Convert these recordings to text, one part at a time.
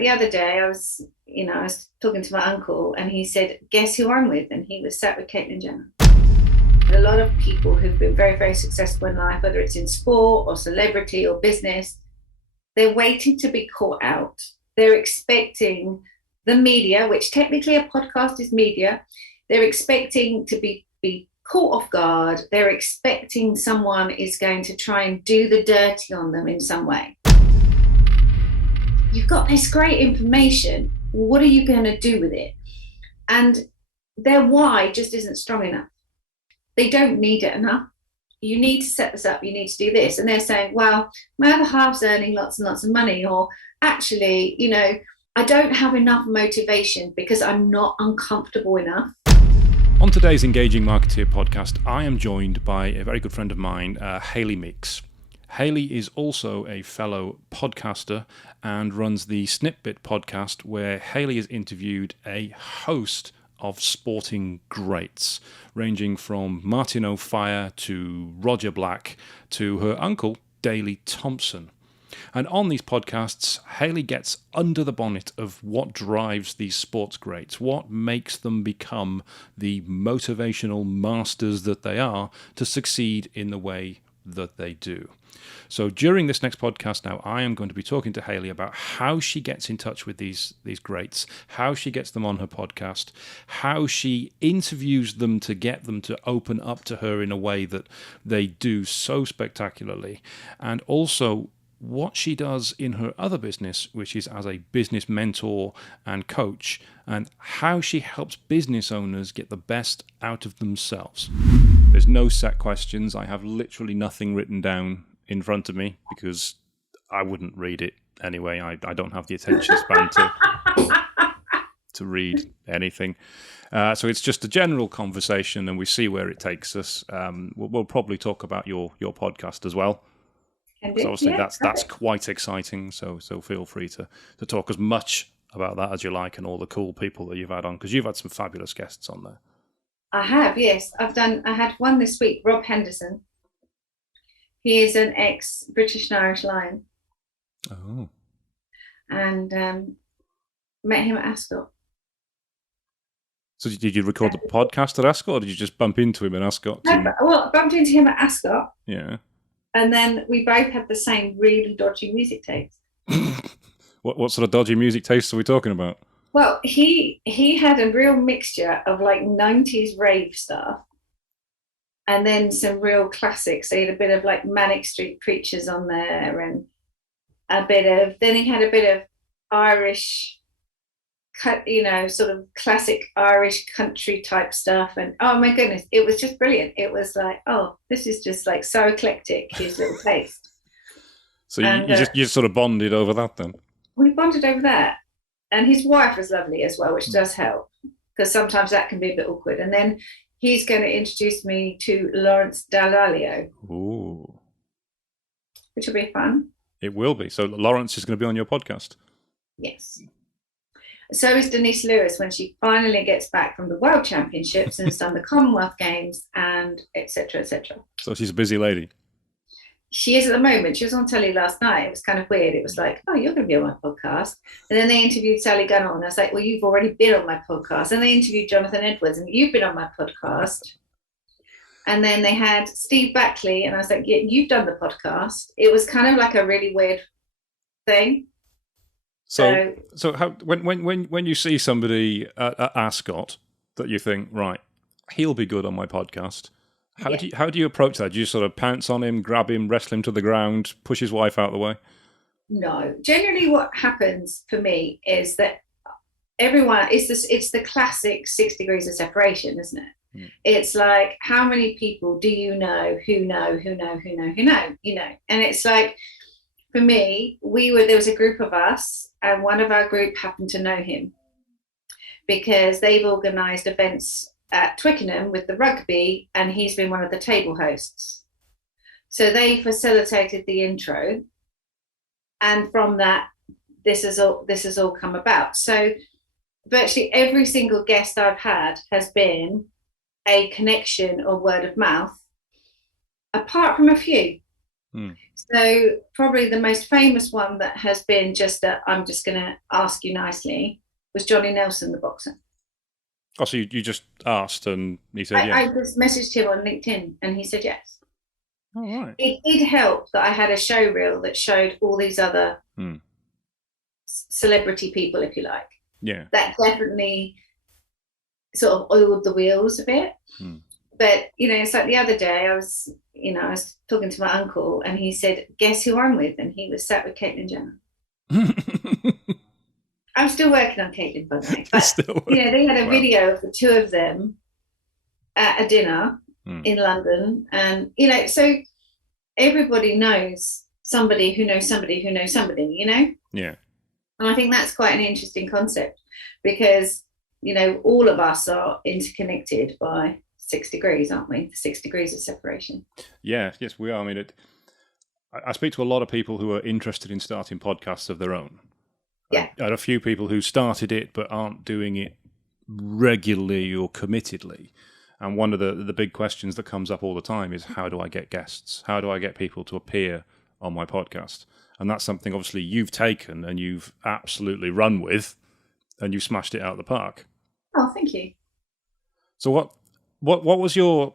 the other day, I was talking to my uncle, and he said, guess who I'm with? And he was sat with Caitlyn Jenner. A lot of people who've been very, very successful in life, whether it's in sport or celebrity or business, they're waiting to be caught out. They're expecting the media, which technically a podcast is media, they're expecting to be caught off guard. They're expecting someone is going to try and do the dirty on them in some way. You've got this great information. What are you going to do with it? And their why just isn't strong enough. They don't need it enough. You need to set this up. You need to do this. And they're saying, well, my other half's earning lots and lots of money. Or actually, I don't have enough motivation because I'm not uncomfortable enough. On today's Engaging Marketeer podcast, I am joined by a very good friend of mine, Hayley Meakes. Hayley is also a fellow podcaster and runs the SnipBit podcast, where Hayley has interviewed a host of sporting greats, ranging from Martin O'Fire to Roger Black to her uncle, Daley Thompson. And on these podcasts, Hayley gets under the bonnet of what drives these sports greats, what makes them become the motivational masters that they are to succeed in the way that they do. So during this next podcast now, I am going to be talking to Hayley about how she gets in touch with these greats, how she gets them on her podcast, how she interviews them to get them to open up to her in a way that they do so spectacularly, and also what she does in her other business, which is as a business mentor and coach, and how she helps business owners get the best out of themselves. There's no set questions. I have literally nothing written down in front of me because I wouldn't read it anyway. I don't have the attention span to read anything. So it's just a general conversation, and we see where it takes us. We'll probably talk about your podcast as well. So obviously that's quite exciting. So feel free to talk as much about that as you like, and all the cool people that you've had on, because you've had some fabulous guests on there. I have, yes. I had one this week, Rob Henderson. He is an ex-British and Irish Lion. Oh. And met him at Ascot. So did you record the podcast at Ascot, or did you just bump into him at Ascot? I bumped into him at Ascot. Yeah. And then we both had the same really dodgy music taste. What sort of dodgy music taste are we talking about? Well, he had a real mixture of like 90s rave stuff and then some real classics. So he had a bit of like Manic Street Preachers on there, and then he had a bit of Irish, sort of classic Irish country type stuff. And oh my goodness, it was just brilliant. It was like, oh, this is just like so eclectic, his little taste. So you sort of bonded over that then? We bonded over that. And his wife was lovely as well, which does help, because sometimes that can be a bit awkward. And then he's going to introduce me to Lawrence Dallaglio. Ooh. Which will be fun. It will be. So Lawrence is going to be on your podcast? Yes. So is Denise Lewis when she finally gets back from the World Championships and has done the Commonwealth Games and et cetera, et cetera. So she's a busy lady. She is at the moment. She was on telly last night. It was kind of weird. It was like, oh, you're going to be on my podcast. And then they interviewed Sally Gunnar, and I was like, well, you've already been on my podcast. And they interviewed Jonathan Edwards, and you've been on my podcast. And then they had Steve Backley, and I was like, yeah, you've done the podcast. It was kind of like a really weird thing. So how when you see somebody at Ascot that you think, right, he'll be good on my podcast, how do you approach that? Do you sort of pounce on him, grab him, wrestle him to the ground, push his wife out of the way? No. Generally what happens for me is that everyone, it's the classic 6 degrees of separation, isn't it? Mm. It's like, how many people do you know who know? And it's like, for me, there was a group of us, and one of our group happened to know him because they've organised events at Twickenham with the rugby, and he's been one of the table hosts. So they facilitated the intro, and from that, this has all come about. So virtually every single guest I've had has been a connection or word of mouth, apart from a few. So probably the most famous one that has been just I'm just going to ask you nicely was Johnny Nelson, the boxer. Oh, so you just asked and he said yes? I just messaged him on LinkedIn and he said yes. Oh, right. It did help that I had a show reel that showed all these other celebrity people, if you like. Yeah. That definitely sort of oiled the wheels a bit. But, it's like the other day I was talking to my uncle and he said, guess who I'm with? And he was sat with Caitlyn Jenner. I'm still working on Caitlyn, by the way. But, they had a video of the two of them at a dinner in London. And, so everybody knows somebody who knows somebody who knows somebody, Yeah. And I think that's quite an interesting concept because, all of us are interconnected by 6 degrees, aren't we? 6 degrees of separation. Yeah, yes, we are. I mean, I speak to a lot of people who are interested in starting podcasts of their own. Yeah. I had a few people who started it but aren't doing it regularly or committedly. And one of the big questions that comes up all the time is, how do I get guests? How do I get people to appear on my podcast? And that's something obviously you've taken and you've absolutely run with, and you smashed it out of the park. Oh, thank you. So what's your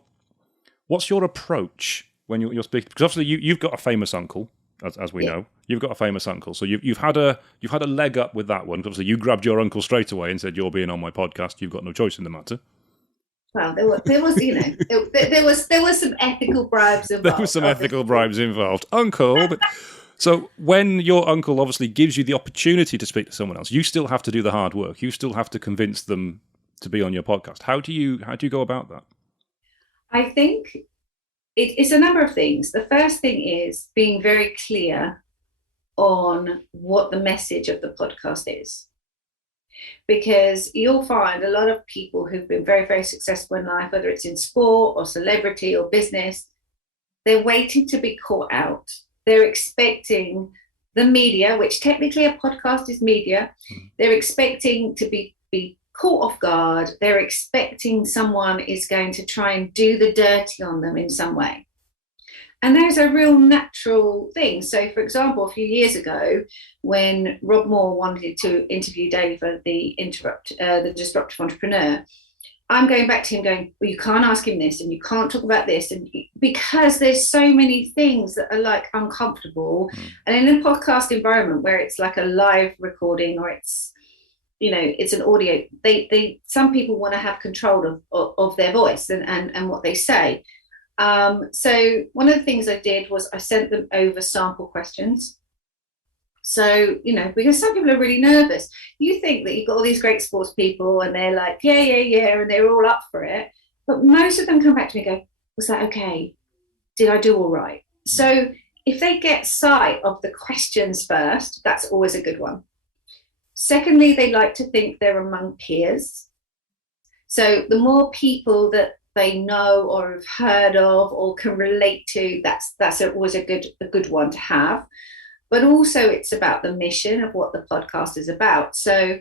approach when you're speaking? Because obviously you've got a famous uncle, as we know. You've got a famous uncle, so you've had a leg up with that one. Obviously, you grabbed your uncle straight away and said, "You're being on my podcast. You've got no choice in the matter." Well, there was there was some ethical bribes involved. There was some ethical bribes involved, uncle. But, so when your uncle obviously gives you the opportunity to speak to someone else, you still have to do the hard work. You still have to convince them to be on your podcast. How do you go about that? I think it's a number of things. The first thing is being very clear on what the message of the podcast is. Because you'll find a lot of people who've been very, very successful in life, whether it's in sport or celebrity or business, they're waiting to be caught out. They're expecting the media, which technically a podcast is media, they're expecting to be caught off guard. They're expecting someone is going to try and do the dirty on them in some way. And there's a real natural thing. So, for example, a few years ago, when Rob Moore wanted to interview Daley for the Disruptive Entrepreneur, I'm going back to him going, well, you can't ask him this and you can't talk about this. And because there's so many things that are like uncomfortable. And in a podcast environment where it's like a live recording or it's an audio, some people want to have control of their voice and what they say. So one of the things I did was I sent them over sample questions. So, because some people are really nervous. You think that you've got all these great sports people and they're like, yeah, and they're all up for it. But most of them come back to me and go, was that okay? Did I do all right? So if they get sight of the questions first, that's always a good one. Secondly, they like to think they're among peers. So the more people that they know or have heard of or can relate to, that's always a good one to have. But also it's about the mission of what the podcast is about. So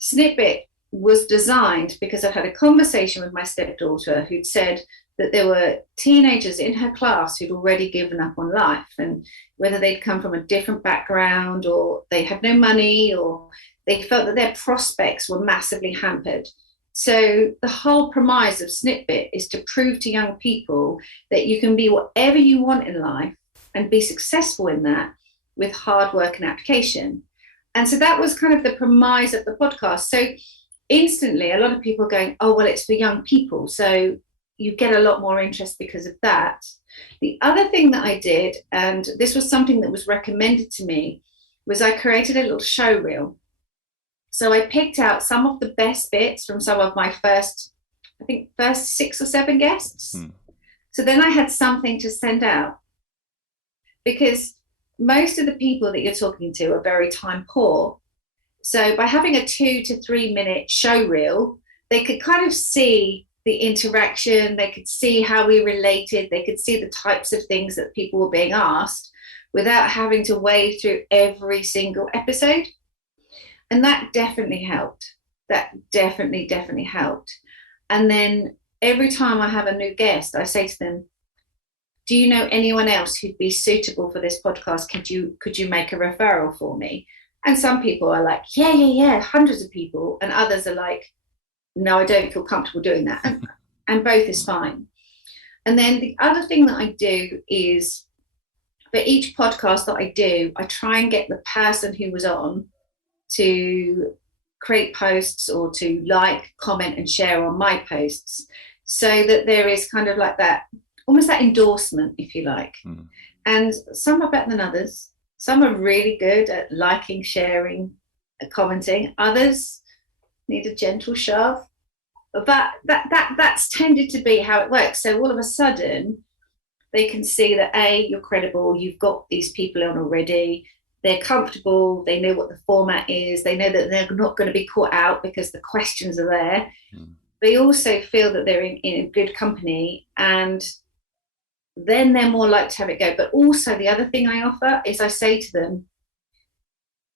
SnipBit was designed because I had a conversation with my stepdaughter who'd said that there were teenagers in her class who'd already given up on life, and whether they'd come from a different background or they had no money or they felt that their prospects were massively hampered. So the whole premise of SnipBit is to prove to young people that you can be whatever you want in life and be successful in that with hard work and application. And so that was kind of the premise of the podcast. So instantly, a lot of people are going, oh, well, it's for young people. So you get a lot more interest because of that. The other thing that I did, and this was something that was recommended to me, was I created a little show reel. So I picked out some of the best bits from some of my first 6 or 7 guests. So then I had something to send out, because most of the people that you're talking to are very time poor. So by having a 2 to 3 minute show reel, they could kind of see the interaction, they could see how we related, they could see the types of things that people were being asked without having to wade through every single episode. And that definitely helped. That definitely helped. And then every time I have a new guest, I say to them, do you know anyone else who'd be suitable for this podcast? Could you make a referral for me? And some people are like, yeah, hundreds of people. And others are like, no, I don't feel comfortable doing that. And both is fine. And then the other thing that I do is, for each podcast that I do, I try and get the person who was on to create posts or to like, comment, and share on my posts, so that there is kind of like that, almost that endorsement, if you like. And some are better than others. Some are really good at liking, sharing, commenting. Others need a gentle shove. But that's tended to be how it works. So all of a sudden, they can see that, A, you're credible, you've got these people on already, they're comfortable, they know what the format is, they know that they're not going to be caught out because the questions are there. They also feel that they're in a good company, and then they're more likely to have it go. But also the other thing I offer is, I say to them,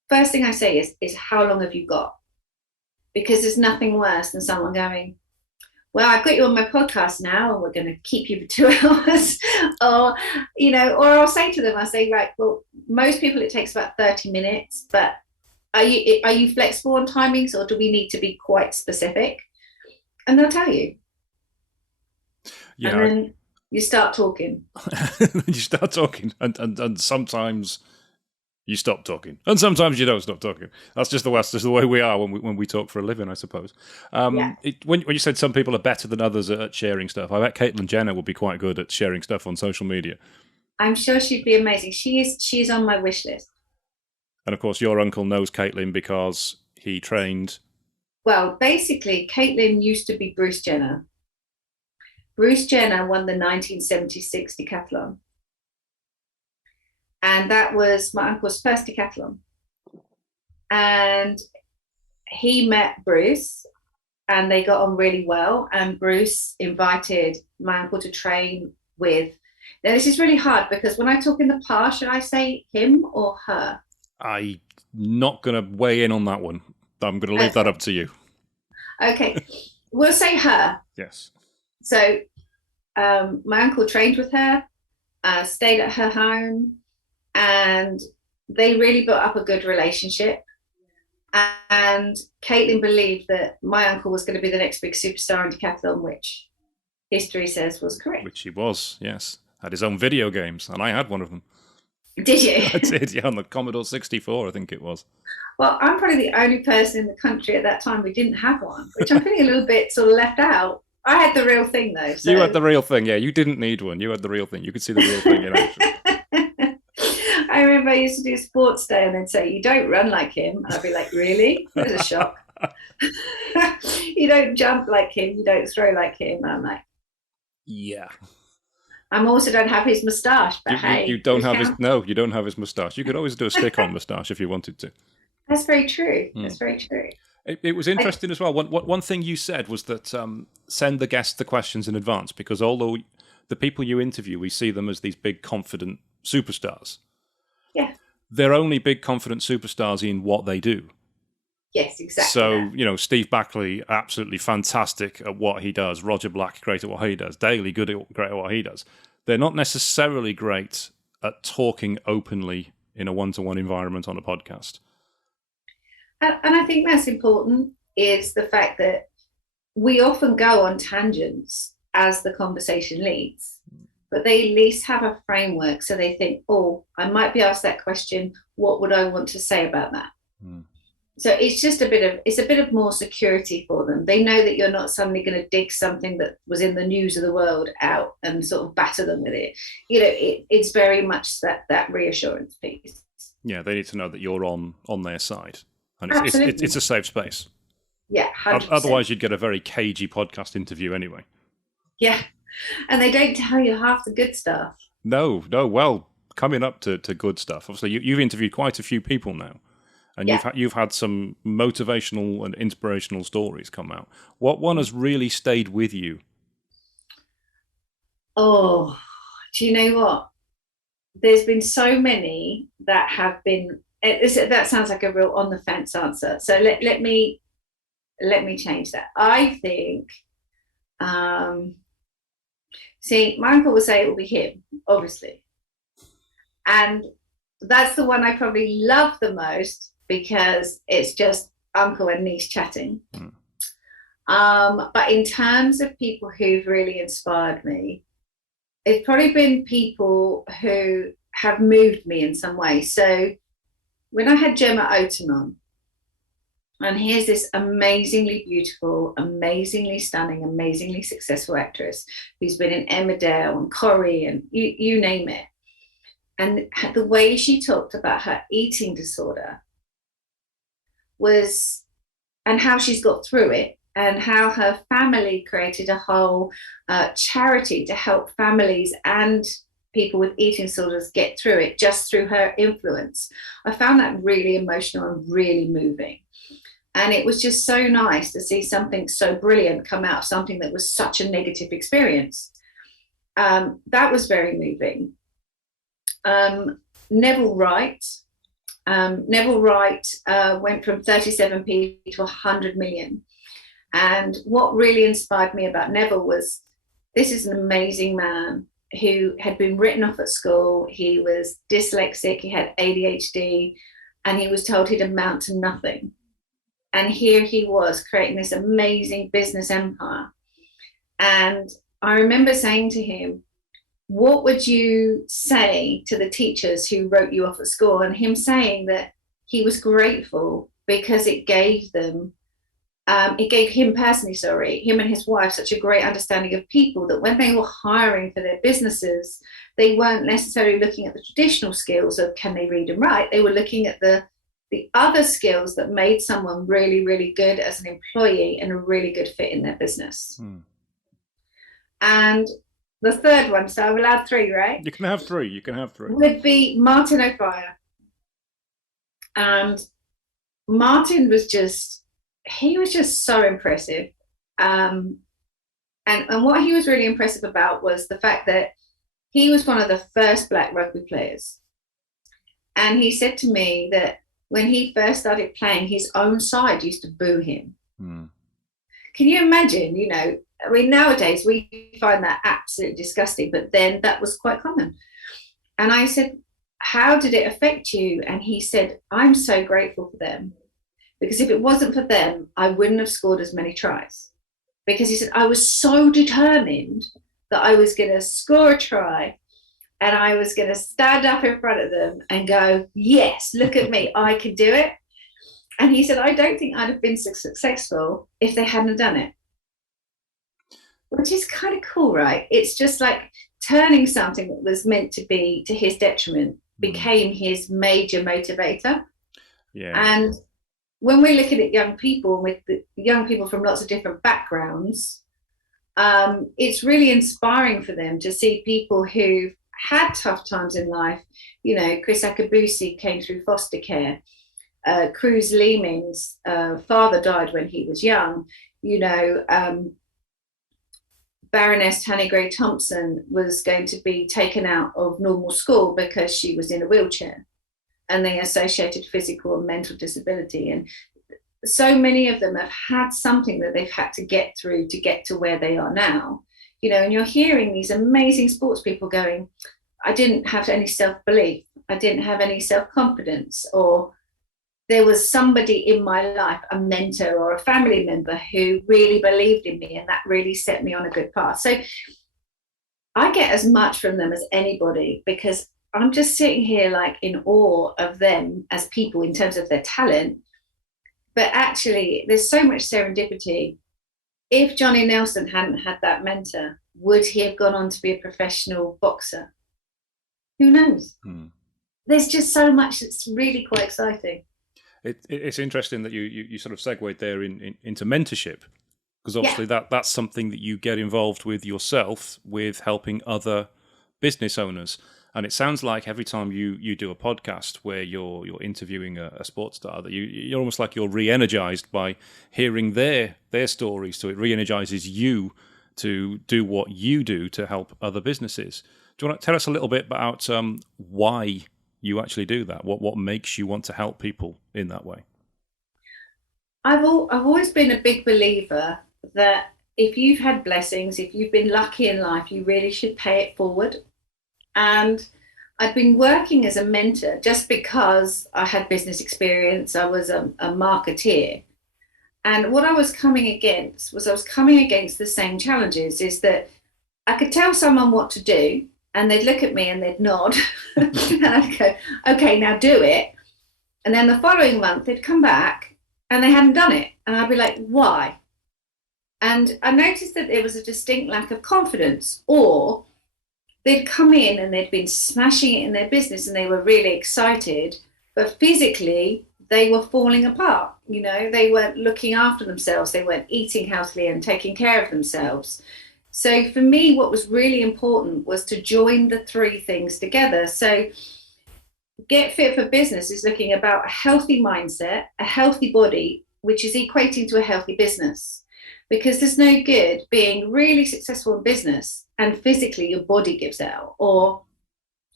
first thing I say is how long have you got? Because there's nothing worse than someone going, well, I've got you on my podcast now and we're going to keep you for 2 hours. Or I'll say to them, right, well, most people it takes about 30 minutes, but are you flexible on timings, or do we need to be quite specific? And they'll tell you. Yeah. And then you start talking. And sometimes you stop talking, and sometimes you don't stop talking. That's just the way we are when we talk for a living, I suppose. When you said some people are better than others at sharing stuff, I bet Caitlyn Jenner would be quite good at sharing stuff on social media. I'm sure she'd be amazing. She's on my wish list. And of course, your uncle knows Caitlyn because he trained. Well, basically, Caitlyn used to be Bruce Jenner. Bruce Jenner won the 1976 decathlon. And that was my uncle's first decathlon. And he met Bruce and they got on really well. And Bruce invited my uncle to train with. Now, this is really hard because when I talk in the past, should I say him or her? I'm not going to weigh in on that one. I'm going to leave that up to you. Okay. We'll say her. Yes. So my uncle trained with her, stayed at her home, and they really built up a good relationship. And Caitlyn believed that my uncle was going to be the next big superstar in decathlon, which history says was correct. Which he was, yes. Had his own video games, and I had one of them. Did you? I did, yeah, on the Commodore 64, I think it was. Well, I'm probably the only person in the country at that time who didn't have one, which I'm feeling a little bit sort of left out. I had the real thing, though. So. You had the real thing, yeah. You didn't need one. You had the real thing. You could see the real thing in action. I remember I used to do sports day and they'd say, you don't run like him. And I'd be like, really? It was a shock. You don't jump like him. You don't throw like him. And I'm like, yeah. I also don't have his moustache, but you don't have his you don't have his moustache. You could always do a stick-on moustache if you wanted to. That's very true. That's very true. It was interesting as well. One thing you said was that send the guests the questions in advance, because although the people you interview, we see them as these big, confident superstars. Yeah. They're only big, confident superstars in what they do. Yes, exactly. So, Steve Backley, absolutely fantastic at what he does. Roger Black, great at what he does. Daley, great at what he does. They're not necessarily great at talking openly in a one-to-one environment on a podcast. And I think that's important, is the fact that we often go on tangents as the conversation leads, but they at least have a framework. So they think, oh, I might be asked that question. What would I want to say about that? So it's just a bit of more security for them. They know that you're not suddenly going to dig something that was in the news of the world out and sort of batter them with it. It's very much that reassurance piece. Yeah, they need to know that you're on their side. And it's a safe space. Yeah, 100%. Otherwise, you'd get a very cagey podcast interview anyway. Yeah, and they don't tell you half the good stuff. No. Well, coming up to good stuff. Obviously, you've interviewed quite a few people now, and you've had some motivational and inspirational stories come out. What one has really stayed with you? Oh, do you know what? There's been so many that have been. That sounds like a real on the fence answer. So let me change that. I think See, my uncle will say it will be him, obviously. And that's the one I probably love the most because it's just uncle and niece chatting. But in terms of people who've really inspired me, it's probably been people who have moved me in some way. So when I had Gemma Oten on, and here's this amazingly beautiful, amazingly stunning, amazingly successful actress who's been in Emmerdale and Corrie and you name it. And the way she talked about her eating disorder was, and how she's got through it, and how her family created a whole charity to help families and people with eating disorders get through it just through her influence. I found that really emotional and really moving. And it was just so nice to see something so brilliant come out of something that was such a negative experience. That was very moving. Neville Wright. Neville Wright went from 37p to 100 million. And what really inspired me about Neville was, this is an amazing man who had been written off at school. He was dyslexic, he had ADHD, and he was told he'd amount to nothing. And here he was creating this amazing business empire. And I remember saying to him, what would you say to the teachers who wrote you off at school? And him saying that he was grateful because it gave them, it gave him personally, him and his wife, such a great understanding of people that when they were hiring for their businesses, they weren't necessarily looking at the traditional skills of can they read and write. They were looking at the other skills that made someone really, really good as an employee and a really good fit in their business. And the third one, so I'm allowed three, right? You can have three. Would be Martin O'Fire. And Martin was just so impressive. And what he was really impressive about was the fact that he was one of the first Black rugby players. And he said to me that when he first started playing, his own side used to boo him. Can you imagine, I mean, nowadays we find that absolutely disgusting, but then that was quite common. And I said, how did it affect you? And he said, I'm so grateful for them, because if it wasn't for them, I wouldn't have scored as many tries. Because he said, I was so determined that I was going to score a try and I was going to stand up in front of them and go, yes, look at me, I can do it. And he said, I don't think I'd have been successful if they hadn't done it. Which is kind of cool, right? It's just like turning something that was meant to be to his detriment became his major motivator. Yeah. And when we're looking at young people, with the young people from lots of different backgrounds, it's really inspiring for them to see people who've had tough times in life. Chris Akabusi came through foster care. Cruz Leeming's father died when he was young. Baroness Daley Thompson was going to be taken out of normal school because she was in a wheelchair, and they associated physical and mental disability. And so many of them have had something that they've had to get through to get to where they are now. And you're hearing these amazing sports people going, I didn't have any self-belief, I didn't have any self-confidence, or there was somebody in my life, a mentor or a family member, who really believed in me, and that really set me on a good path. So I get as much from them as anybody, because I'm just sitting here like in awe of them as people in terms of their talent. But actually, there's so much serendipity. If Johnny Nelson hadn't had that mentor, would he have gone on to be a professional boxer? Who knows? There's just so much that's really quite exciting. It's interesting that you sort of segued there into mentorship, because obviously that's something that you get involved with yourself, with helping other business owners. And it sounds like every time you do a podcast where you're interviewing a sports star, that you're almost like you're re-energized by hearing their stories. So it re-energizes you to do what you do to help other businesses. Do you want to tell us a little bit about why you actually do that? What makes you want to help people in that way? I've always been a big believer that if you've had blessings, if you've been lucky in life, you really should pay it forward. And I've been working as a mentor just because I had business experience. I was a marketeer. And what I was coming against the same challenges, is that I could tell someone what to do and they'd look at me and they'd nod and I'd go, okay, now do it. And then the following month they'd come back and they hadn't done it. And I'd be like, why? And I noticed that there was a distinct lack of confidence, or they'd come in and they'd been smashing it in their business and they were really excited, but physically they were falling apart. You know, they weren't looking after themselves. They weren't eating healthily and taking care of themselves. So for me, what was really important was to join the three things together. So Get Fit for Business is looking about a healthy mindset, a healthy body, which is equating to a healthy business. Because there's no good being really successful in business and physically your body gives out, or,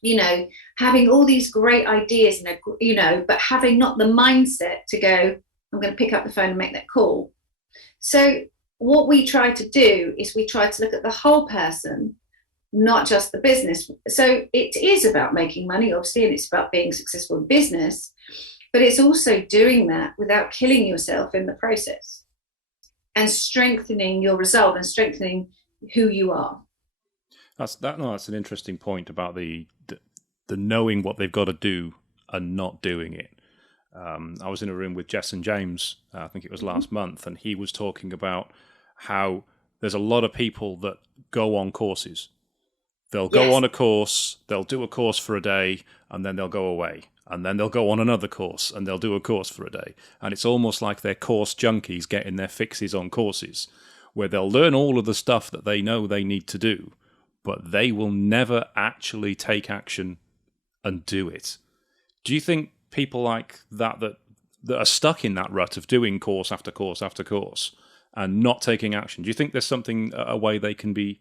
you know, having all these great ideas, you know, but having not the mindset to go, I'm going to pick up the phone and make that call. So what we try to do is we try to look at the whole person, not just the business. So it is about making money, obviously, and it's about being successful in business, but it's also doing that without killing yourself in the process, and strengthening your result and strengthening who you are. That's an interesting point about the knowing what they've got to do and not doing it. I was in a room with Jess and James, I think it was last month, and he was talking about how there's a lot of people that go on courses. They'll go on a course, they'll do a course for a day, and then they'll go away. And then they'll go on another course and they'll do a course for a day. And it's almost like they're course junkies getting their fixes on courses, where they'll learn all of the stuff that they know they need to do, but they will never actually take action and do it. Do you think people like that are stuck in that rut of doing course after course after course and not taking action, do you think there's something, a way they can be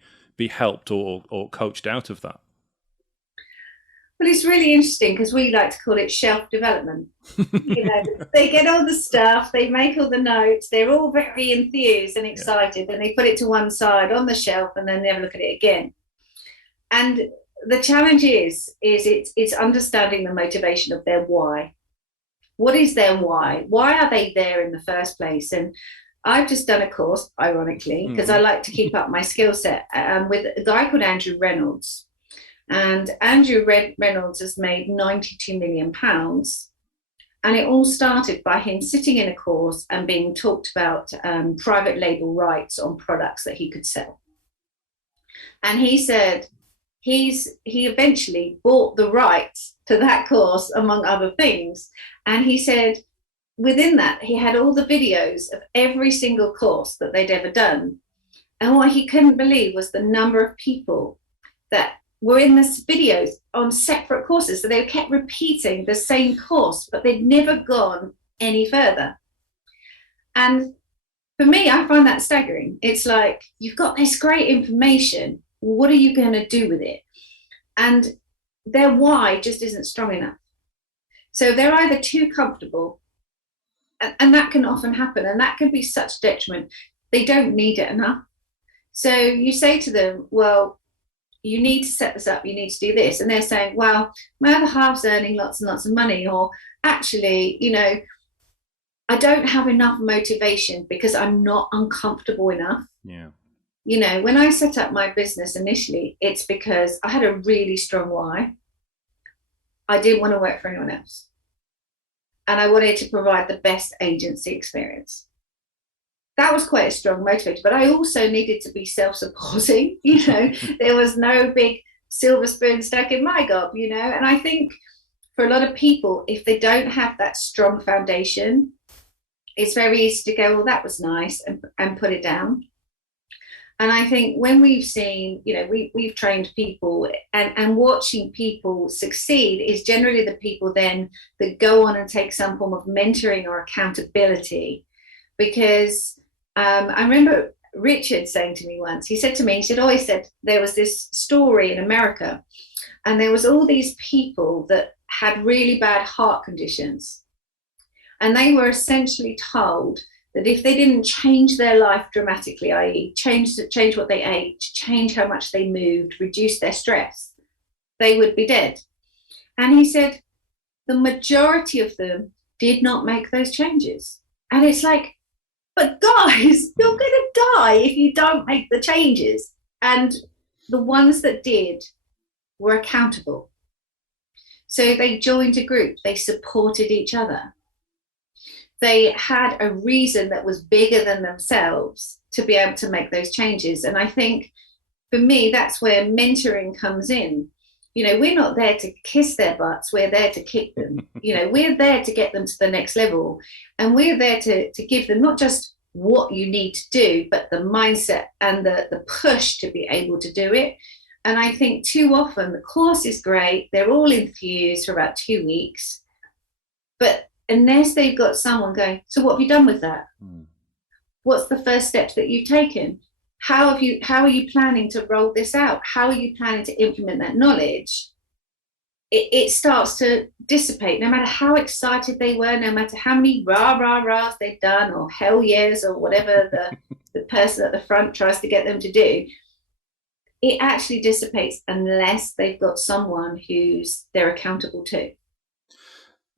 helped or coached out of that? Well, it's really interesting because we like to call it shelf development. You know, they get all the stuff, they make all the notes, they're all very enthused and excited, and they put it to one side on the shelf and then never look at it again. And the challenge is it's understanding the motivation of their why. What is their why? Why are they there in the first place? And I've just done a course, ironically, because I like to keep up my skill set, with a guy called Andrew Reynolds. And Andrew Reynolds has made £92 million. And it all started by him sitting in a course and being talked about private label rights on products that he could sell. And he said he eventually bought the rights to that course, among other things. And he said within that, he had all the videos of every single course that they'd ever done. And what he couldn't believe was the number of people that were in the videos on separate courses. So they kept repeating the same course, but they'd never gone any further. And for me, I find that staggering. It's like, you've got this great information. What are you going to do with it? And their why just isn't strong enough. So they're either too comfortable, and that can often happen, and that can be such detriment. They don't need it enough. So you say to them, well, you need to set this up, you need to do this. And they're saying, well, my other half's earning lots and lots of money, or actually, you know, I don't have enough motivation because I'm not uncomfortable enough. Yeah. You know, when I set up my business initially, it's because I had a really strong why. I didn't want to work for anyone else. And I wanted to provide the best agency experience. That was quite a strong motivator, but I also needed to be self-supporting. You know, there was no big silver spoon stuck in my gob, you know. And I think for a lot of people, if they don't have that strong foundation, it's very easy to go, well, that was nice, and put it down. And I think when we've seen, you know, we've trained people, and watching people succeed is generally the people then that go on and take some form of mentoring or accountability. Because I remember Richard saying to me once, he said, there was this story in America, and there was all these people that had really bad heart conditions. And they were essentially told that if they didn't change their life dramatically, i.e. change what they ate, change how much they moved, reduce their stress, they would be dead. And he said the majority of them did not make those changes. And it's like, but guys, you're going to die if you don't make the changes. And the ones that did were accountable. So they joined a group, they supported each other. They had a reason that was bigger than themselves to be able to make those changes. And I think for me, that's where mentoring comes in. You know, we're not there to kiss their butts, we're there to kick them. You know, we're there to get them to the next level. And we're there to give them not just what you need to do, but the mindset and the push to be able to do it. And I think too often the course is great, they're all infused for about 2 weeks, but unless they've got someone going, so what have you done with that? What's the first steps that you've taken? How are you planning to roll this out? How are you planning to implement that knowledge? It starts to dissipate, no matter how excited they were, no matter how many rah-rahs they've done, or hell yes, or whatever the person at the front tries to get them to do. It actually dissipates unless they've got someone who's they're accountable to.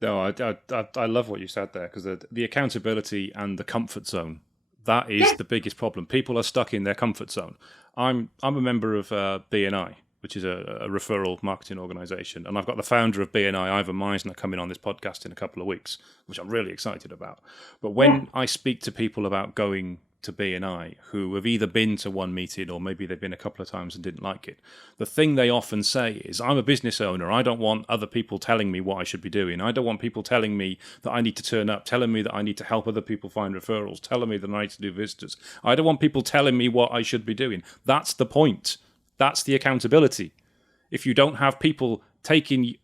No, I love what you said there, because the accountability and the comfort zone, that is the biggest problem. People are stuck in their comfort zone. I'm a member of BNI, which is a referral marketing organization, and I've got the founder of BNI, Ivan Meisner, coming on this podcast in a couple of weeks, which I'm really excited about. But when I speak to people about going to BNI who have either been to one meeting or maybe they've been a couple of times and didn't like it, the thing they often say is, I'm a business owner, I don't want other people telling me what I should be doing. I don't want people telling me that I need to turn up, telling me that I need to help other people find referrals, telling me that I need to do visitors. I don't want people telling me what I should be doing. That's the point. That's the accountability. If you don't have people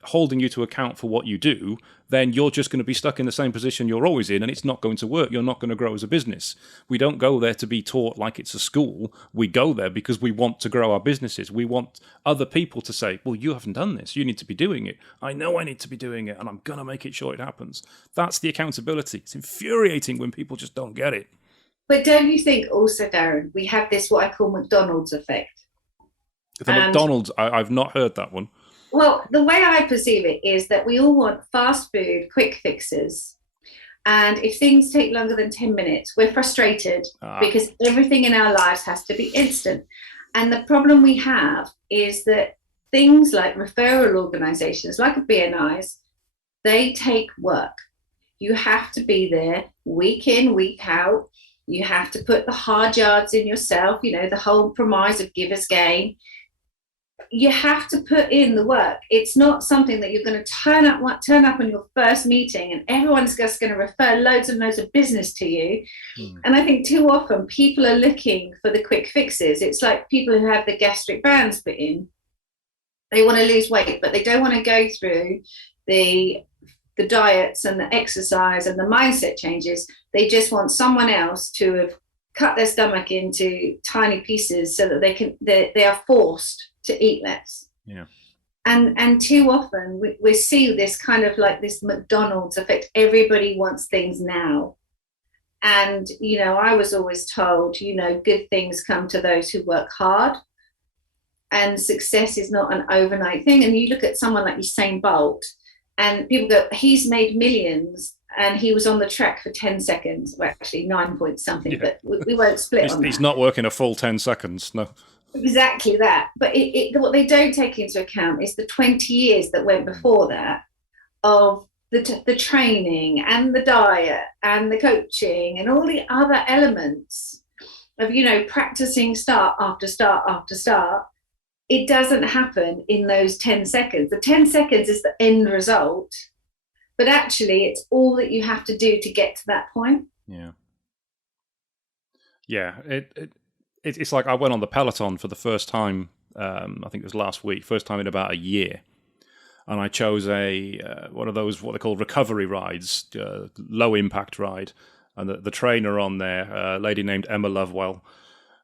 holding you to account for what you do, then you're just going to be stuck in the same position you're always in, and it's not going to work. You're not going to grow as a business. We don't go there to be taught like it's a school. We go there because we want to grow our businesses. We want other people to say, well, you haven't done this. You need to be doing it. I know I need to be doing it, and I'm going to make it sure it happens. That's the accountability. It's infuriating when people just don't get it. But don't you think also, Darren, we have this, what I call McDonald's effect? McDonald's, I've not heard that one. Well, the way I perceive it is that we all want fast food, quick fixes. And if things take longer than 10 minutes, we're frustrated because everything in our lives has to be instant. And the problem we have is that things like referral organizations, like a BNI's, they take work. You have to be there week in, week out. You have to put the hard yards in yourself, you know, the whole premise of give as gain. You have to put in the work. It's not something that you're going to turn up on your first meeting and everyone's just going to refer loads and loads of business to you. And I think too often people are looking for the quick fixes. It's like people who have the gastric bands put in. They want to lose weight, but they don't want to go through the diets and the exercise and the mindset changes. They just want someone else to have cut their stomach into tiny pieces so that they are forced to eat less. Yeah. And too often we see this kind of like this McDonald's effect. Everybody wants things now. And, you know, I was always told, you know, good things come to those who work hard, and success is not an overnight thing. And you look at someone like Usain Bolt and people go, he's made millions and he was on the track for 10 seconds. Well, actually 9 point something, but we won't split on that. He's not working a full 10 seconds, no. Exactly that. But what they don't take into account is the 20 years that went before that of the training and the diet and the coaching and all the other elements of, you know, practicing start after start after start. It doesn't happen in those 10 seconds. The 10 seconds is the end result, but actually it's all that you have to do to get to that point. Yeah. Yeah. It's like I went on the Peloton for the first time, I think it was last week, first time in about a year. And I chose one of those, what they call recovery rides, low impact ride. And the trainer on there, a lady named Emma Lovewell,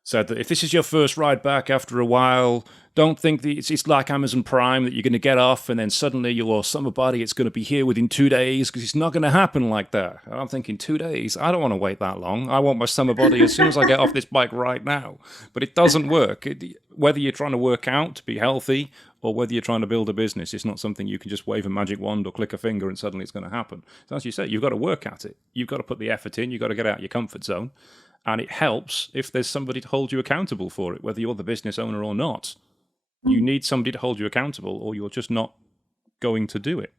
said that if this is your first ride back after a while, don't think that it's like Amazon Prime that you're going to get off and then suddenly your summer body, it's going to be here within 2 days, because it's not going to happen like that. And I'm thinking, 2 days? I don't want to wait that long. I want my summer body as soon as I get off this bike right now. But it doesn't work. Whether you're trying to work out to be healthy or whether you're trying to build a business, it's not something you can just wave a magic wand or click a finger and suddenly it's going to happen. So as you say, you've got to work at it. You've got to put the effort in. You've got to get out of your comfort zone. And it helps if there's somebody to hold you accountable for it, whether you're the business owner or not. You need somebody to hold you accountable, or you're just not going to do it.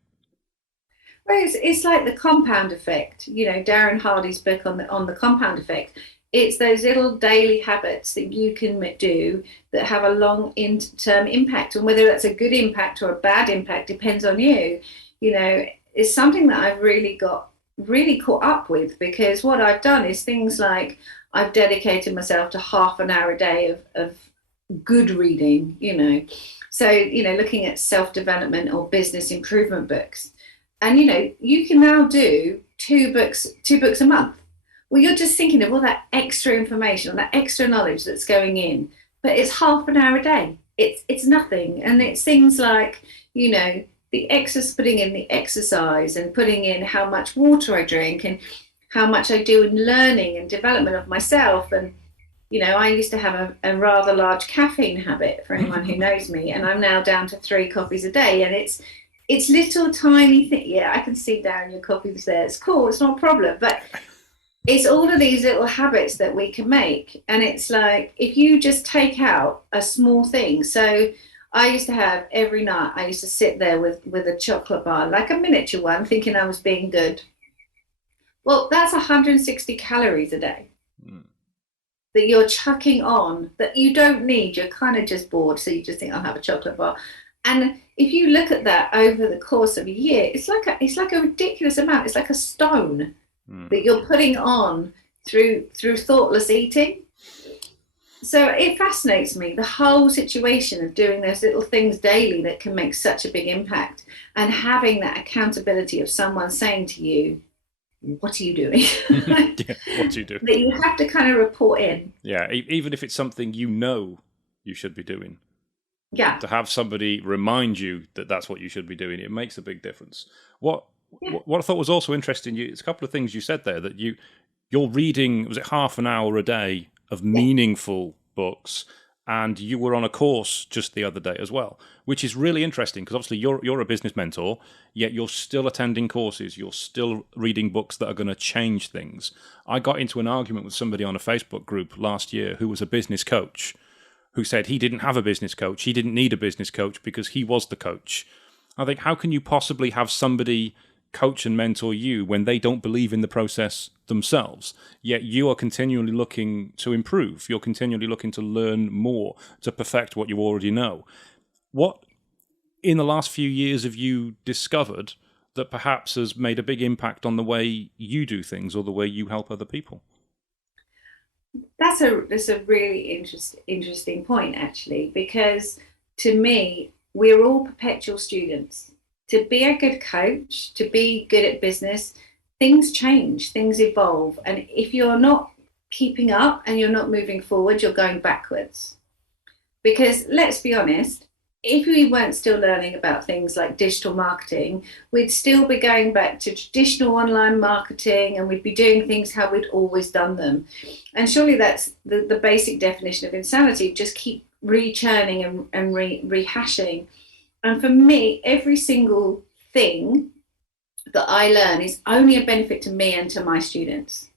Well, it's like the compound effect. Darren Hardy's book on the compound effect. It's those little daily habits that you can do that have a long-term impact, and whether that's a good impact or a bad impact depends on you. It's something that I've really caught up with, because what I've done is things like I've dedicated myself to half an hour a day of good reading, so looking at self-development or business improvement books, and you can now do two books a month. Well, you're just thinking of all that extra information, all that extra knowledge that's going in, but it's half an hour a day. It's nothing. And it's things like putting in the exercise and putting in how much water I drink and how much I do in learning and development of myself. And I used to have a rather large caffeine habit, for anyone who knows me, and I'm now down to 3 coffees a day. And it's little tiny things. Yeah, I can see down your coffees there. It's cool. It's not a problem. But it's all of these little habits that we can make. And it's like, if you just take out a small thing. So I used to have every night, I used to sit there with a chocolate bar, like a miniature one, thinking I was being good. Well, that's 160 calories a day. That you're chucking on, that you don't need. You're kind of just bored, so you just think, I'll have a chocolate bar. And if you look at that over the course of a year, it's like a ridiculous amount. It's like a stone that you're putting on through thoughtless eating. So it fascinates me, the whole situation of doing those little things daily that can make such a big impact, and having that accountability of someone saying to you, what are you doing? Yeah, what do you do? That you have to kind of report in. Yeah, even if it's something you should be doing. Yeah. To have somebody remind you that that's what you should be doing, it makes a big difference. What I thought was also interesting, it's a couple of things you said there, that you're reading, was it half an hour a day of meaningful books, and you were on a course just the other day as well, which is really interesting, because obviously you're a business mentor, yet you're still attending courses, you're still reading books that are going to change things. I got into an argument with somebody on a Facebook group last year who was a business coach, who said he didn't have a business coach, he didn't need a business coach because he was the coach. I think, how can you possibly have somebody coach and mentor you when they don't believe in the process themselves, yet you are continually looking to improve, you're continually looking to learn more, to perfect what you already know? What in the last few years have you discovered that perhaps has made a big impact on the way you do things or the way you help other people? That's a really interesting point, actually, because to me, we're all perpetual students. To be a good coach, to be good at business, things change, things evolve. And if you're not keeping up and you're not moving forward, you're going backwards. Because let's be honest, if we weren't still learning about things like digital marketing, we'd still be going back to traditional online marketing, and we'd be doing things how we'd always done them. And surely that's the basic definition of insanity, just keep rechurning and rehashing. And for me, every single thing that I learn is only a benefit to me and to my students.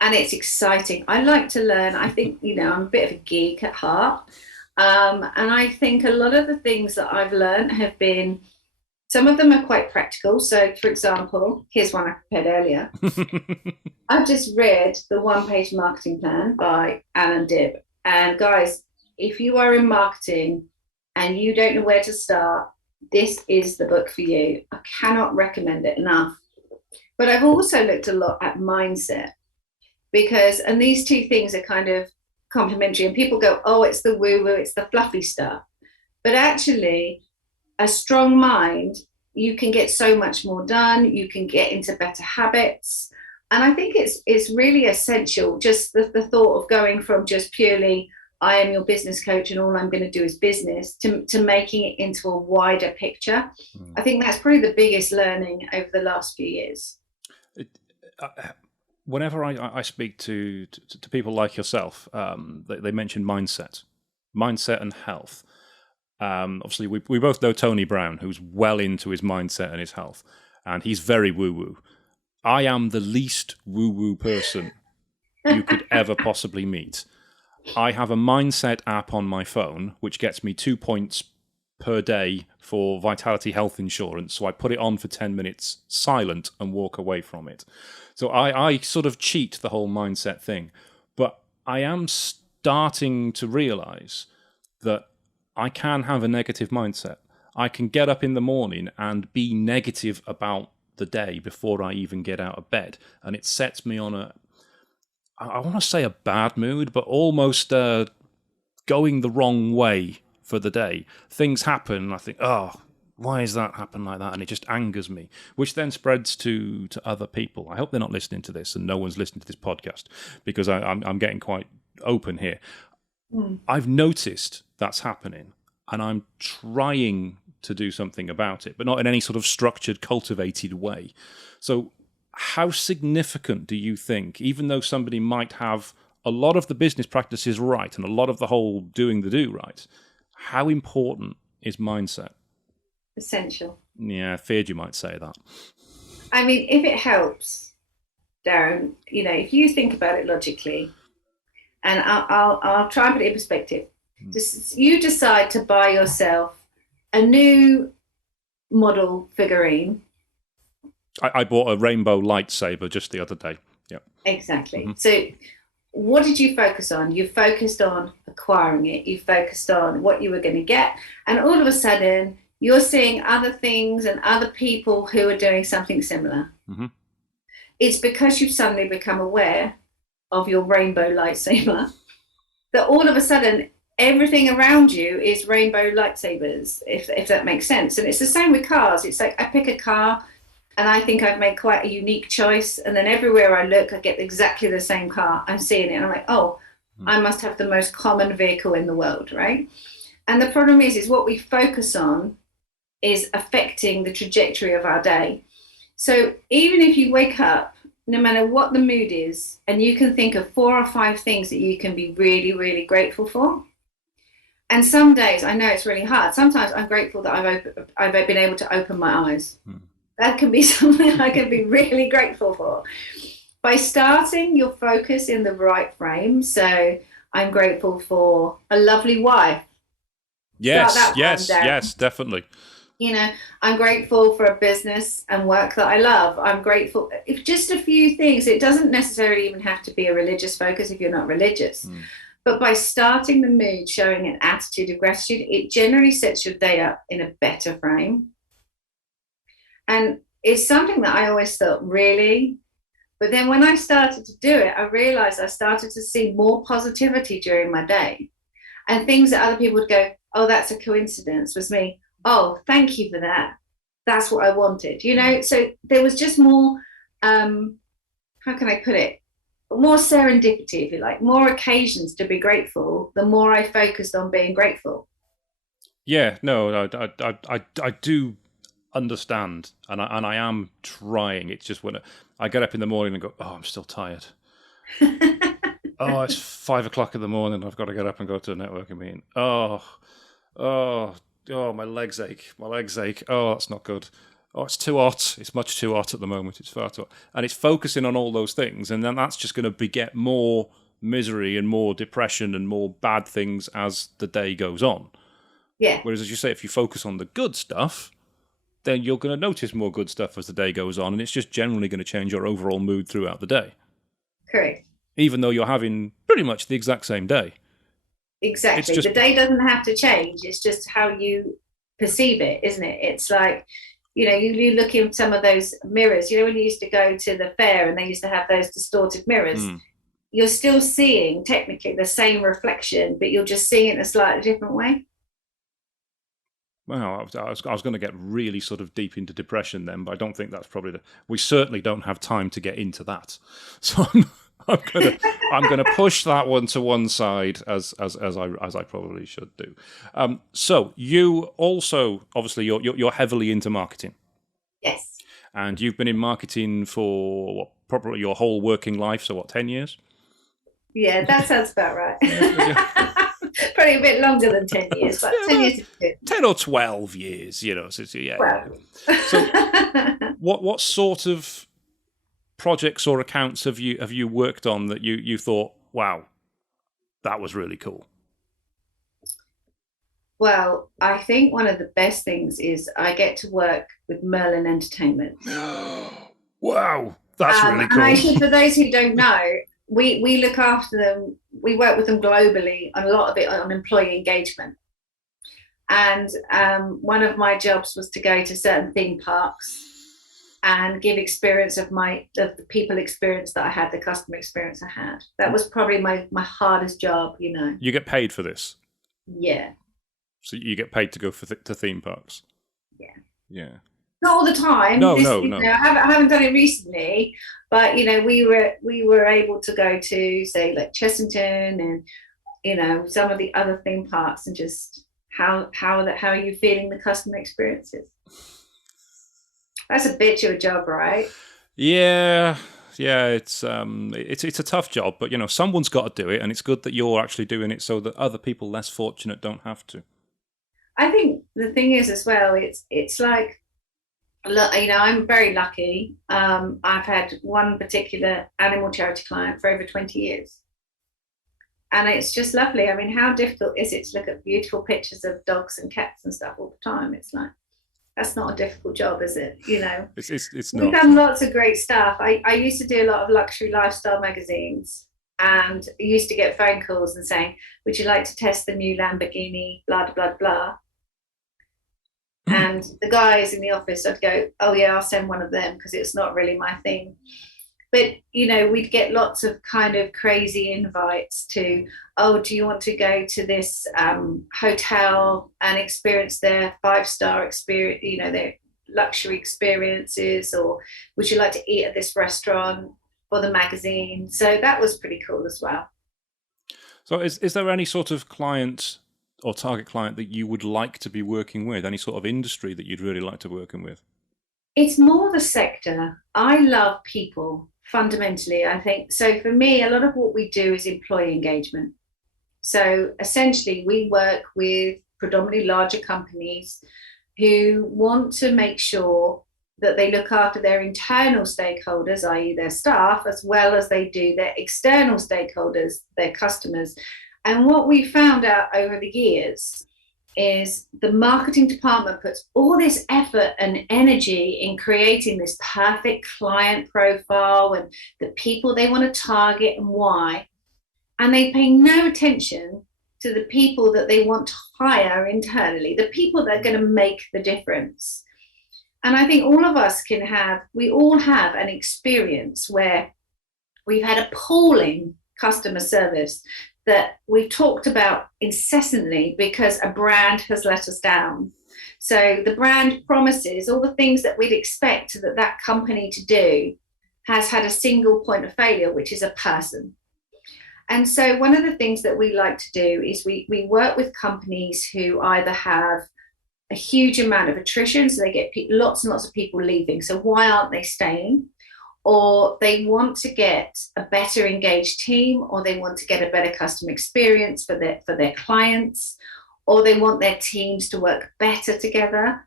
And it's exciting. I like to learn. I think, I'm a bit of a geek at heart. And I think a lot of the things that I've learned have been, some of them are quite practical. So, for example, here's one I prepared earlier. I've just read the one-page marketing plan by Alan Dibb. And guys, if you are in marketing and you don't know where to start, this is the book for you. I cannot recommend it enough. But I've also looked a lot at mindset, and these two things are kind of complementary, and people go, oh, it's the woo-woo, it's the fluffy stuff. But actually, a strong mind, you can get so much more done. You can get into better habits. And I think it's really essential, just the thought of going from just purely, I am your business coach and all I'm going to do is business, to making it into a wider picture. I think that's probably the biggest learning over the last few years. Whenever I speak to people like yourself, they mention mindset and health. Obviously, we both know Tony Brown, who's well into his mindset and his health, and he's very woo-woo. I am the least woo-woo person you could ever possibly meet. I have a mindset app on my phone, which gets me 2 points per day for Vitality Health Insurance. So I put it on for 10 minutes silent and walk away from it. So I sort of cheat the whole mindset thing. But I am starting to realize that I can have a negative mindset. I can get up in the morning and be negative about the day before I even get out of bed. And it sets me on I want to say a bad mood, but almost going the wrong way for the day. Things happen, and I think, oh, why has that happened like that? And it just angers me, which then spreads to other people. I hope they're not listening to this and no one's listening to this podcast, because I'm getting quite open here. I've noticed that's happening, and I'm trying to do something about it, but not in any sort of structured, cultivated way. So how significant do you think, even though somebody might have a lot of the business practices right and a lot of the whole doing the do right, how important is mindset? Essential. Yeah, I feared you might say that. I mean, if it helps, Darren, if you think about it logically, and I'll try and put it in perspective. Just, you decide to buy yourself a new model figurine. I bought a rainbow lightsaber just the other day. Yeah. Exactly. Mm-hmm. So what did you focus on? You focused on acquiring it. You focused on what you were going to get. And all of a sudden, you're seeing other things and other people who are doing something similar. Mm-hmm. It's because you've suddenly become aware of your rainbow lightsaber that all of a sudden everything around you is rainbow lightsabers, if that makes sense. And it's the same with cars. It's like I pick a car and I think I've made quite a unique choice, and then everywhere I look I get exactly the same car. I'm seeing it and I'm like, oh, I must have the most common vehicle in the world, right? And the problem is what we focus on is affecting the trajectory of our day. So even if you wake up, no matter what the mood is, and you can think of 4 or 5 things that you can be really, really grateful for. And some days, I know it's really hard. Sometimes I'm grateful that I've been able to open my eyes. That can be something I can be really grateful for. By starting your focus in the right frame. So I'm grateful for a lovely wife. Yes, definitely. I'm grateful for a business and work that I love. I'm grateful if just a few things. It doesn't necessarily even have to be a religious focus if you're not religious. But by starting the mood, showing an attitude of gratitude, it generally sets your day up in a better frame. And it's something that I always thought, really? But then when I started to do it, I realized I started to see more positivity during my day. And things that other people would go, oh, that's a coincidence, was me. Oh, thank you for that. That's what I wanted, So there was just more, how can I put it? More serendipity, if you like, more occasions to be grateful, the more I focused on being grateful. Yeah, no, I do understand, and I am trying. It's just when I get up in the morning and go, oh, I'm still tired. Oh, it's 5 o'clock in the morning. I've got to get up and go to a networking meeting. Oh, my legs ache. Oh, that's not good. Oh, it's too hot. It's much too hot at the moment. It's far too hot. And it's focusing on all those things, and then that's just going to beget more misery and more depression and more bad things as the day goes on. Yeah. Whereas, as you say, if you focus on the good stuff, then you're going to notice more good stuff as the day goes on, and it's just generally going to change your overall mood throughout the day. Correct. Even though you're having pretty much the exact same day. Exactly. The day doesn't have to change. It's just how you perceive it, isn't it? It's like, you look in some of those mirrors, when you used to go to the fair and they used to have those distorted mirrors, you're still seeing technically the same reflection, but you're just seeing it in a slightly different way. Well, I was going to get really sort of deep into depression then, but I don't think that's probably we certainly don't have time to get into that. So I'm going to push that one to one side as I probably should do. So you also, obviously, you're heavily into marketing. Yes. And you've been in marketing for probably your whole working life. So 10 years? Yeah, that sounds about right. Yeah. Probably a bit longer than 10 years, but 10 years is good. 10 or 12 years, So, yeah. Well. So what sort of projects or accounts have you worked on that you thought, wow, that was really cool? Well, I think one of the best things is I get to work with Merlin Entertainment. Wow, that's really cool. And actually, for those who don't know, we look after them. We work with them globally, and a lot of it on employee engagement. And one of my jobs was to go to certain theme parks and give experience of the people experience that I had, the customer experience I had. That was probably my hardest job, You get paid for this? Yeah. So you get paid to go to theme parks? Yeah. Yeah. Not all the time. No. I haven't done it recently, but we were able to go to, say, like Chessington and some of the other theme parks, and just how are you feeling the customer experiences? That's a bitch of a job, right? Yeah. It's a tough job, but someone's got to do it, and it's good that you're actually doing it so that other people less fortunate don't have to. I think the thing is as well, it's like, I'm very lucky. I've had one particular animal charity client for over 20 years. And it's just lovely. I mean, how difficult is it to look at beautiful pictures of dogs and cats and stuff all the time? It's like, that's not a difficult job, is it? It's not. We've done lots of great stuff. I used to do a lot of luxury lifestyle magazines, and I used to get phone calls and saying, would you like to test the new Lamborghini, blah, blah, blah. And the guys in the office, I'd go, oh yeah, I'll send one of them, because it's not really my thing. But, we'd get lots of kind of crazy invites to, oh, do you want to go to this hotel and experience their 5-star experience, their luxury experiences, or would you like to eat at this restaurant for the magazine? So that was pretty cool as well. So is there any sort of client or target client that you would like to be working with? Any sort of industry that you'd really like to be working with? It's more the sector. I love people, fundamentally, I think. So for me, a lot of what we do is employee engagement. So essentially, we work with predominantly larger companies who want to make sure that they look after their internal stakeholders, i.e. their staff, as well as they do their external stakeholders, their customers. And what we found out over the years is the marketing department puts all this effort and energy in creating this perfect client profile and the people they want to target and why. And they pay no attention to the people that they want to hire internally, the people that are going to make the difference. And I think all of us we all have an experience where we've had appalling customer service that we've talked about incessantly because a brand has let us down. So the brand promises all the things that we'd expect that company to do has had a single point of failure, which is a person. And so one of the things that we like to do is we work with companies who either have a huge amount of attrition, so they get lots and lots of people leaving. So why aren't they staying? Or they want to get a better engaged team, or they want to get a better customer experience for their clients, or they want their teams to work better together.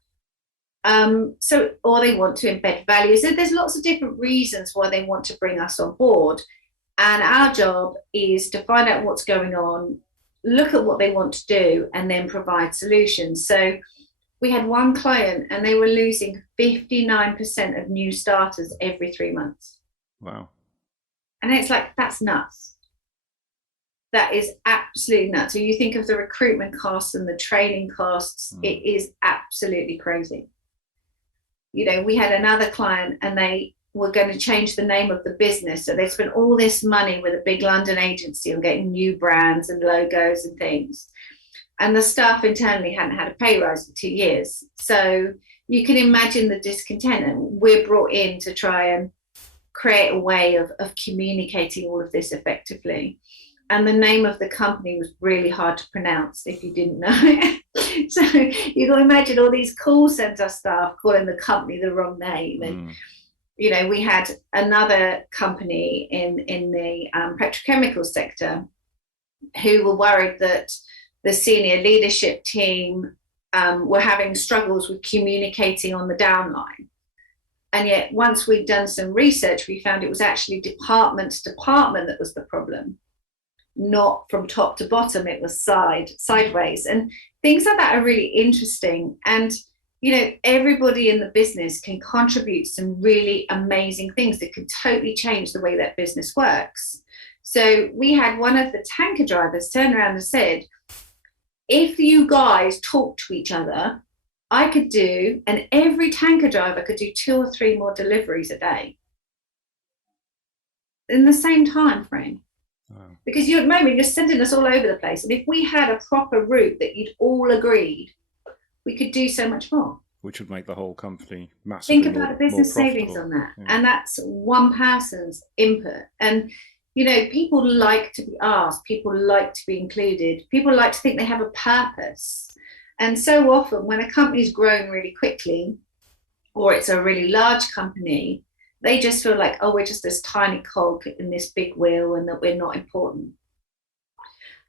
Or they want to embed value. So there's lots of different reasons why they want to bring us on board. And our job is to find out what's going on, look at what they want to do, and then provide solutions. So we had one client and they were losing 59% of new starters every 3 months. Wow. And it's like, that's nuts. That is absolutely nuts. So you think of the recruitment costs and the training costs, It is absolutely crazy. We had another client and they were going to change the name of the business. So they spent all this money with a big London agency on getting new brands and logos and things. and the staff internally hadn't had a pay rise for 2 years. So you can imagine the discontent, and we're brought in to try and create a way of communicating all of this effectively. And the name of the company was really hard to pronounce if you didn't know it. So you can imagine all these call center staff calling the company the wrong name. And, you know, we had another company in the petrochemical sector who were worried that the senior leadership team were having struggles with communicating on the downline. And yet, once we'd done some research, we found it was actually department to department that was the problem, not from top to bottom. It was sideways. And things like that are really interesting. And, you know, everybody in the business can contribute some really amazing things that can totally change the way that business works. So we had one of the tanker drivers turn around and said, if you guys talk to each other, I could do, and every tanker driver could do 2 or 3 more deliveries a day in the same time frame. Wow. Because at the moment you're sending us all over the place. And if we had a proper route that you'd all agreed, we could do so much more. Which would make the whole company massively Think about the business savings on that. Yeah. And that's one person's input. And, you know, people like to be asked, people like to be included, people like to think they have a purpose. And so often when a company's growing really quickly, or it's a really large company, they just feel like, oh, we're just this tiny cog in this big wheel and that we're not important.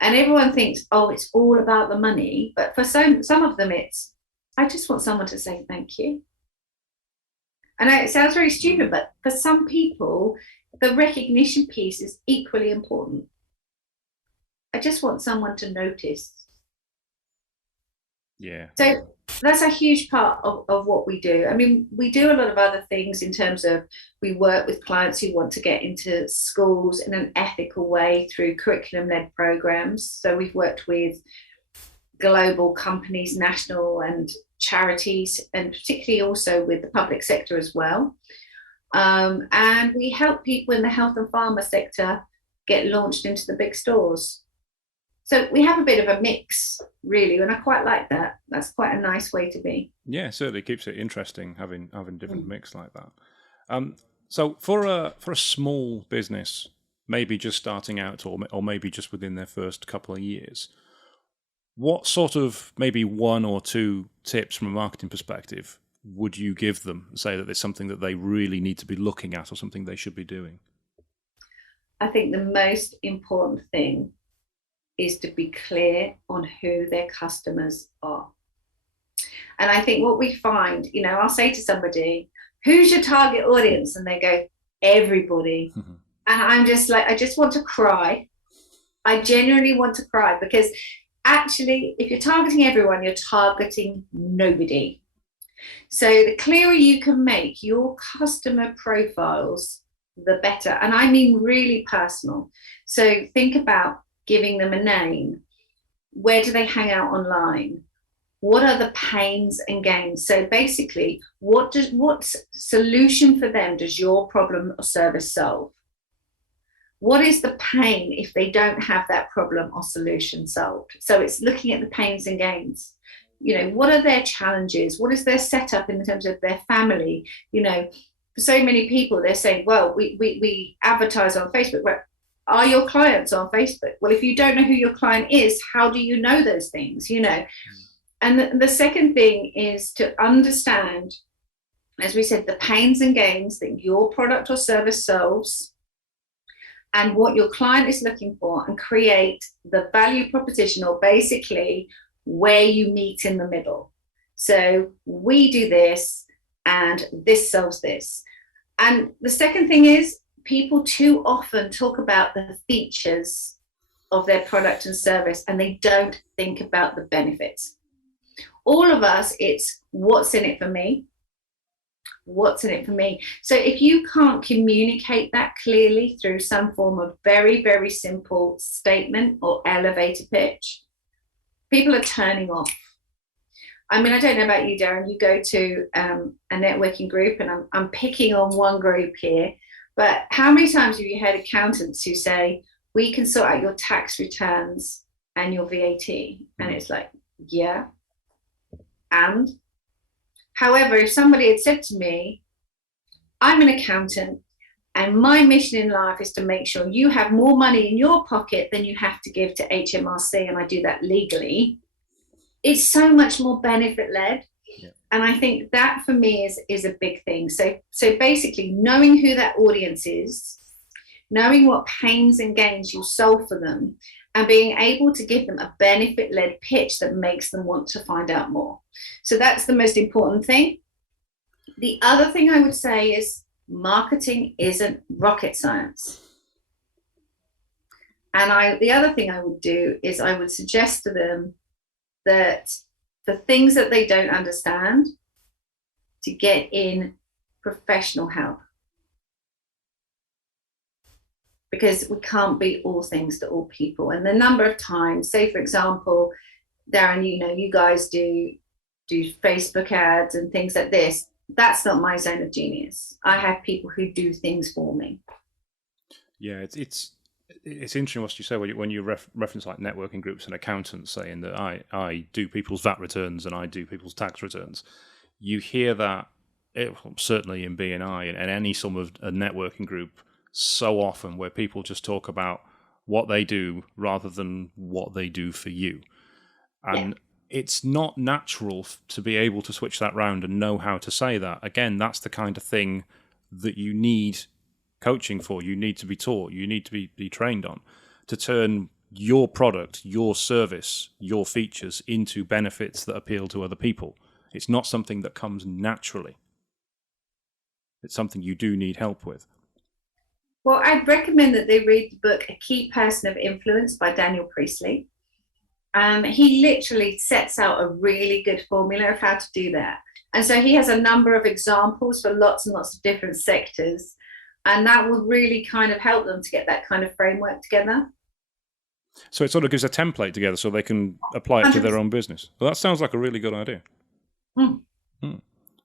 And everyone thinks, oh, it's all about the money. But for some of them, it's, I just want someone to say thank you. And it sounds very stupid, but for some people, the recognition piece is equally important. I just want someone to notice. Yeah. So that's a huge part of what we do. I mean, we do a lot of other things in terms of we work with clients who want to get into schools in an ethical way through curriculum-led programs. So we've worked with global companies, national and charities, and particularly also with the public sector as well. And we help people in the health and pharma sector get launched into the big stores. So we have a bit of a mix, really, and I quite like that. That's quite a nice way to be. Yeah, certainly keeps it interesting having different mix like that. So for a small business, maybe just starting out, or maybe just within their first couple of years, what sort of maybe 1 or 2 tips from a marketing perspective would you give them? Say that there's something that they really need to be looking at, or something they should be doing. I think the most important thing is to be clear on who their customers are. And I think what we find, you know, I'll say to somebody, who's your target audience? And they go, everybody. Mm-hmm. And I'm just like, I just want to cry. I genuinely want to cry, because actually, if you're targeting everyone, you're targeting nobody. So the clearer you can make your customer profiles, the better. And I mean really personal. So think about giving them a name. Where do they hang out online? What are the pains and gains? So basically, what solution for them does your problem or service solve? What is the pain if they don't have that problem or solution solved? So it's looking at the pains and gains. You know, what are their challenges? What is their setup in terms of their family? You know, for so many people, they're saying, well, we advertise on Facebook, but are your clients on Facebook? Well, if you don't know who your client is, how do you know those things, you know? And the second thing is to understand, as we said, the pains and gains that your product or service solves and what your client is looking for, and create the value proposition, or basically where you meet in the middle. So we do this and this solves this. And the second thing is, people too often talk about the features of their product and service, and they don't think about the benefits. All of us, it's what's in it for me? What's in it for me? So if you can't communicate that clearly through some form of very, very simple statement or elevator pitch, people are turning off. I mean, I don't know about you, Darren, you go to a networking group, and I'm picking on one group here, but how many times have you heard accountants who say, we can sort out your tax returns and your VAT. And it's like, yeah. And however, if somebody had said to me, I'm an accountant and my mission in life is to make sure you have more money in your pocket than you have to give to HMRC, and I do that legally, it's so much more benefit led. Yeah. And I think that for me is a big thing. So basically knowing who that audience is, knowing what pains and gains you solve for them, and being able to give them a benefit-led pitch that makes them want to find out more. So that's the most important thing. The other thing I would say is marketing isn't rocket science. And the other thing I would do is I would suggest to them that the things that they don't understand, to get in professional help. Because we can't be all things to all people. And the number of times, say for example, Darren, you guys do Facebook ads and things like this. That's not my zone of genius. I have people who do things for me. Yeah, it's interesting what you say when you reference like networking groups and accountants saying that I do people's VAT returns and I do people's tax returns. You hear that certainly in BNI and any sort of a networking group so often, where people just talk about what they do rather than what they do for you. And it's not natural to be able to switch that round and know how to say that. Again, that's the kind of thing that you need coaching for. You need to be taught, you need to be trained on, to turn your product, your service, your features into benefits that appeal to other people. It's not something that comes naturally. It's something you do need help with. Well, I'd recommend that they read the book A Key Person of Influence by Daniel Priestley. He literally sets out a really good formula of how to do that. And so he has a number of examples for lots and lots of different sectors. And that will really kind of help them to get that kind of framework together. So it sort of gives a template together so they can apply it to their own business. Well, that sounds like a really good idea.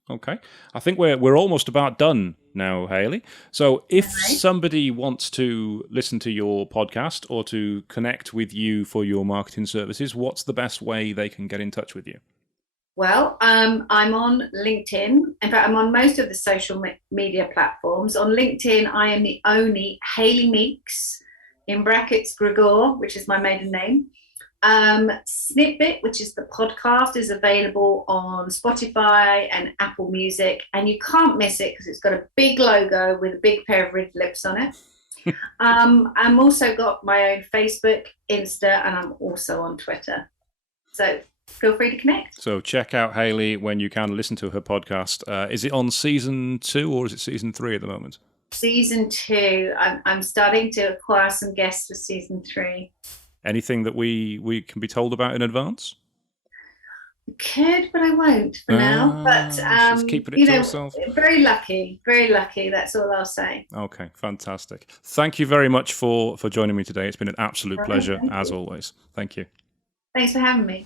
Okay. I think we're almost about done now, Hayley. So if somebody wants to listen to your podcast or to connect with you for your marketing services, what's the best way they can get in touch with you? Well, I'm on LinkedIn. In fact, I'm on most of the social media platforms. On LinkedIn, I am the only Hayley Meakes, in brackets Gregor, which is my maiden name. SnipBit, which is the podcast, is available on Spotify and Apple Music, and you can't miss it because it's got a big logo with a big pair of red lips on it. I'm also got my own Facebook, Insta, and I'm also on Twitter. So feel free to connect. So check out Hayley when you can listen to her podcast. Is it on season 2 or is it season 3 at the moment? Season 2. I'm starting to acquire some guests for season 3. Anything that we can be told about in advance? Could, but I won't for now. But just keeping it to yourself. Very lucky. That's all I'll say. Okay, fantastic. Thank you very much for joining me today. It's been an absolute pleasure as always. Thank you. Thanks for having me.